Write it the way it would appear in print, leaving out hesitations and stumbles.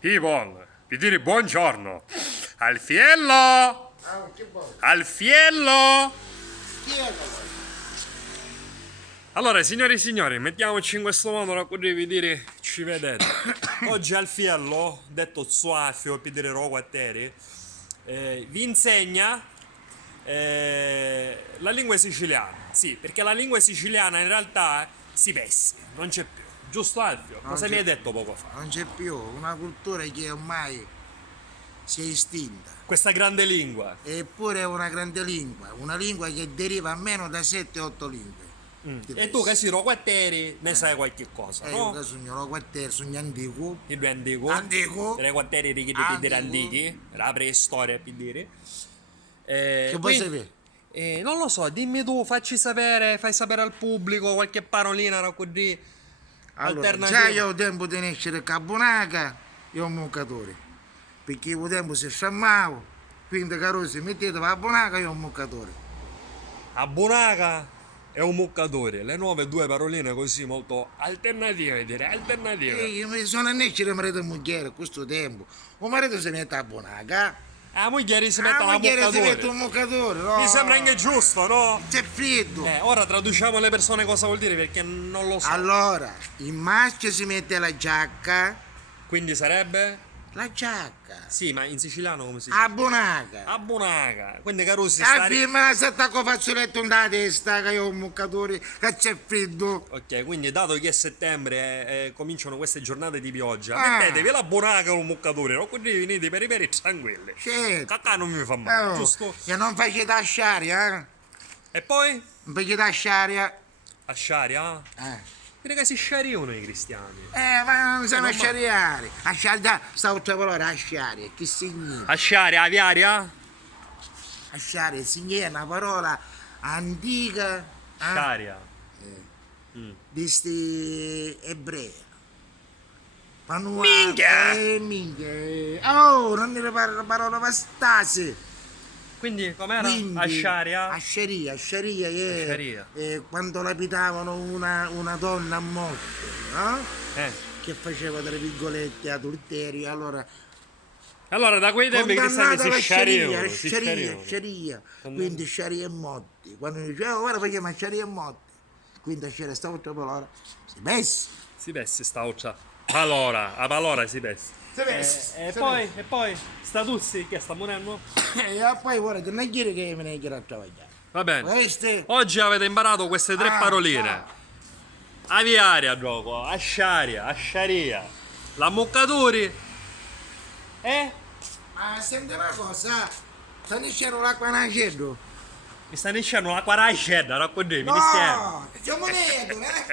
People, vi dire buongiorno. Alfiello! Che vuoi? Alfiello! Chi è che vuoi? Allora, signori e signori, mettiamoci in questo modo, no, così vi dire ci vedete. Oggi Alfiello, detto Zuaffio, per dire Roguatteri, vi insegna la lingua siciliana. Sì, perché la lingua siciliana in realtà si perse, non c'è più. Giusto Alfio? Cosa mi hai detto poco fa? Non c'è più una cultura che ormai si è estinta. Questa grande lingua. Eppure è una grande lingua, una lingua che deriva almeno da 7-8 lingue. E tu che sei Roguatteri ne sai qualche cosa, Io no? che sogno quattro, sogno antico. Il due antico. Antico? Tre quartieri ricchi di dire antichi. La preistoria per dire. Che vuoi sapere? Non lo so, dimmi tu, facci sapere, fai sapere al pubblico qualche parolina no, così Allora, alternativa. già io ho tempo di nascere Cabonaca e un muccatore. Perché io tempo si sciammavo, quindi carosi mettete la Cabonaca e un muccatore. A Bonaca e un muccatore, le nuove due paroline così molto alternative, direi, alternative. E io mi sono a nascere marito e moglie a questo tempo. Un marito si mette a Cabonaca. La moglie si mette La la moglie si mette muccatore. un muccatore, no? Mi sembra anche giusto, no? C'è freddo. Ora traduciamo alle persone cosa vuol dire perché non lo so. Allora, il maschio si mette la giacca. Quindi sarebbe? La giacca. Sì, ma in siciliano come si dice? A Bonaca. A Bonaca. Quindi Carusi A sta... firma se attacco fazzoletto da testa che io ho un muccatore che c'è freddo. Ok, quindi dato che è settembre e cominciano queste giornate di pioggia, Ah. mettetevi la Bonaca con un muccatore, no? Quindi venite per i peri tranquilli. Certo. Cacà non mi fa male, giusto? E non facete asciaria, E poi? Non facete asciaria. A sciaria? Dire che si sciariano i cristiani. Ma non sono ma- asciariare. Asciaria, sta oltre parola asciaria. Che significa? A sciaria, aviaria? Asciaria significa una parola antica. Sciaria. Di sti ebrei. Minchia! Minchia! Oh, non ne parla la parola pastasi! Quindi com'era? Quindi, A sciaria? Asceria Asceria. quando lapidavano una donna a morte, no? Eh. Che faceva tra virgolette adulterio, allora Allora, da quei tempi i cristiani condannata si alla sciariano. sciaria, quindi sciaria e motti. Quando diceva, ora facciamo sciaria e motti, quindi sciaria sta oltre parola, si messa. Si veste sta occia. Allora, a palora si veste. E poi, sta Tuzzi che sta morendo? E poi ora non è dire che me ne quiero a travagliare. Va bene. Queste, Oggi avete imparato queste tre paroline. ciao. Aviaria gioco, asciaria, asciaria, la moccatori e Ma senti una cosa, sta nascendo l'acqua in acerro. mi sta dicendo una quaracedda, raccontami, mi stiamo. No, c'è moneta, non è